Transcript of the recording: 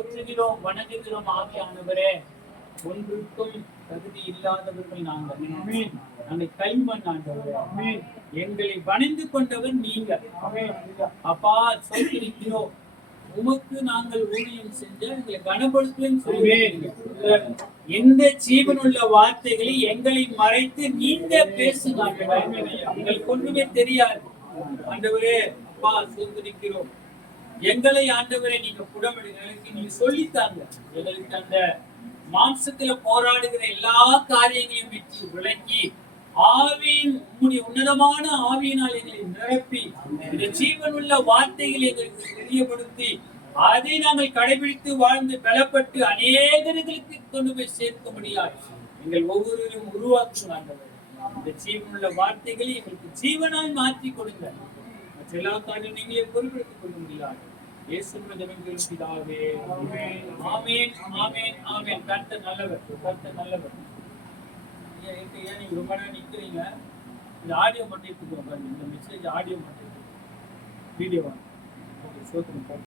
போற்றுகிறோம் வணங்குகிறோம் ஆவியானவரே. ஒன்றுக்கும் தகுதி இல்லாதவர்கள் நாங்கள். நாங்கள் கைமண் ஆண்டவரே. எங்களை வணைந்து கொண்டவர் நீங்க அப்பா சோதரிக்கிறோம் உமக்கு நாங்கள் ஊழியம் செஞ்ச எங்களை கனப்படுத்துவேன்னு சொல்லுவீங்க எந்த ஜீவனுள்ள வார்த்தைகளை எங்களை மறைத்து நீங்க பேசுங்க. எங்களுக்கு ஒண்ணுமே தெரியாது. ஆண்டவரே அப்பா சோதரிக்கிறோம் எங்களை ஆண்டவரை நீங்க புடமிடுங்க. நீங்க சொல்லித்தாங்க. எங்களுக்கு அந்த மாம்சத்துல போராடுகிற எல்லா காரியங்களையும் விட்டு விளக்கி ஆவியின் உம்முடைய உன்னதமான ஆவியினால் எங்களை நிரப்பி இந்த ஜீவனுள்ள வார்த்தைகளை எங்களுக்கு தெரியப்படுத்தி அதை நாங்கள் கடைபிடித்து வாழ்ந்து பலப்பட்டு அநேகர்களுக்கு கொண்டு போய் சேர்க்க முடியாது எங்கள் ஒவ்வொருவரும் உருவாக்கும் ஆண்டவர். இந்த ஜீவனுள்ள வார்த்தைகளை எங்களுக்கு ஜீவனாய் மாற்றி கொடுங்க. மற்ற எல்லா நீங்களே பொறுப்பெடுத்துக் கொள்ள முடியாது இயேசுவின் ஜெபங்கள் பிதாவே ஆமென். ஆமென் ஆமென் கர்த்தர் நல்லவர் கர்த்தர் நல்லவர். ஏன் நீங்க ரொம்ப நேரம் நிக்கிறீங்க? இந்த ஆடியோ மட்டும் எடுத்துக்கோங்க இந்த மெசேஜ் ஆடியோ மட்டும் வீடியோ ஓகே சோத்துங்க